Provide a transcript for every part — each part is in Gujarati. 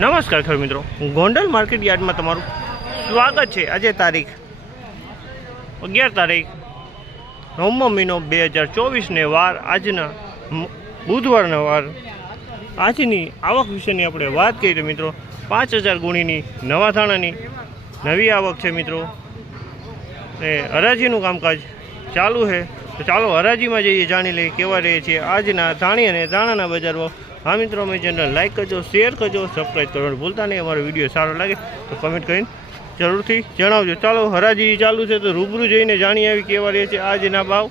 નમસ્કાર ખેડૂત મિત્રો. ગોંડલ માર્કેટ યાર્ડમાં તમારું સ્વાગત છે. આજે તારીખ અગિયાર તારીખ નવમો મહિનો બે હજાર ચોવીસને વાર આજના બુધવારના વાર આજની આવક વિશેની આપણે વાત કરીએ મિત્રો. પાંચ હજાર ગુણીની નવા થાણાની નવી આવક છે મિત્રો. એ હરાજીનું કામકાજ ચાલુ છે. તો ચાલો હરાજીમાં જઈએ, જાણી લઈએ કેવા રહે છે આજના ધાણી અને દાણાના બજારમાં હા મિત્રો, અમે ચેનલ લાઇક કરજો શેર કરજો સબસ્ક્રાઈબ કરવાનું ભૂલતા નહીં. અમારો વીડિયો સારો લાગે તો કમેન્ટ કરીને જરૂરથી જણાવજો. ચાલો, હરાજી ચાલુ છે તો રૂબરૂ જઈને જાણી આવી કેવા રહે છે આજના ભાવ.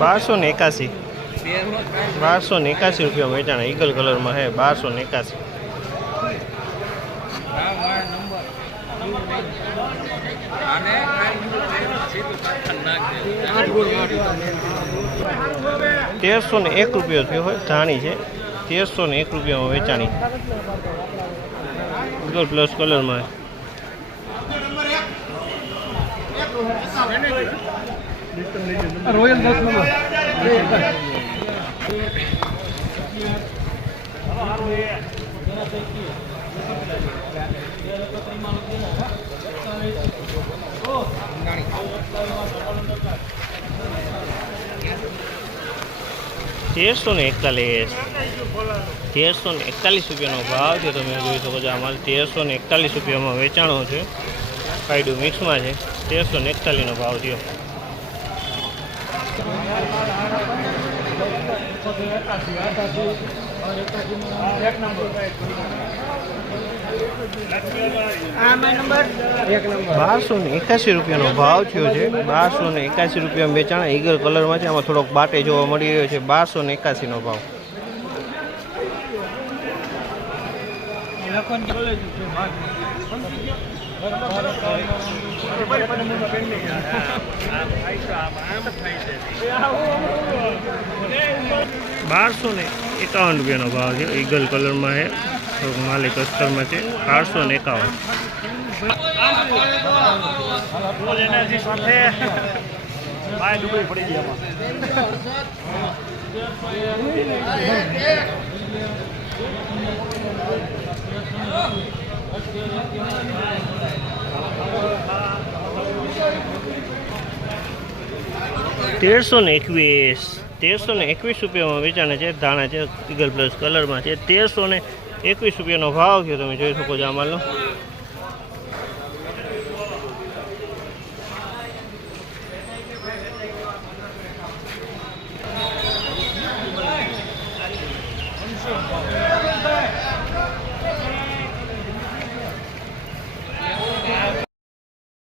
બારસો ને એકાસી. બારસો ને એકાસી રૂપિયા વેચાણ. ઈગલ કલરમાં હે, બારસો ને એકાસી તેરસો ને એક રૂપિયો થયો હોય, ધાણી છે. તેરસો ને એક રૂપિયામાં વેચાણી. ઈગલ પ્લસ કલરમાં રોયલ દસ નંબર તેરસો ને એકતાલીસ. તેરસો ને એકતાલીસ રૂપિયાનો ભાવ છે, તમે જોઈ શકો છો અમારે તેરસો ને એકતાલીસ રૂપિયામાં વેચાણો છે. ફાયડું મિક્સમાં છે. તેરસો ને એકતાલીસનો ભાવ થયો. બારસો ને એકાસી રૂપિયાનો ભાવ થયો છે. બારસો ને એકાસી રૂપિયામાં વેચાણ. ઈગલ કલરમાં છે. આમાં થોડોક બાટે જોવા મળી રહ્યો છે. બારસો ને એકાસીનો ભાવ. બારસો ને એકાવન રૂપિયાનો ભાવ છે. ઈગલ કલરમાં છે. માલિક અસ્તરમાં છે. બારસો ને એકાવન તેરસો ને એકવીસ. તેરસો ને એકવીસ રૂપિયામાં વેચાણે છે, ધાણા છે ઈગલ પ્લસ કલરમાં છે. તેરસો ને એકવીસ રૂપિયાનો ભાવ છે તમે જોઈ શકો છો આ માલનો.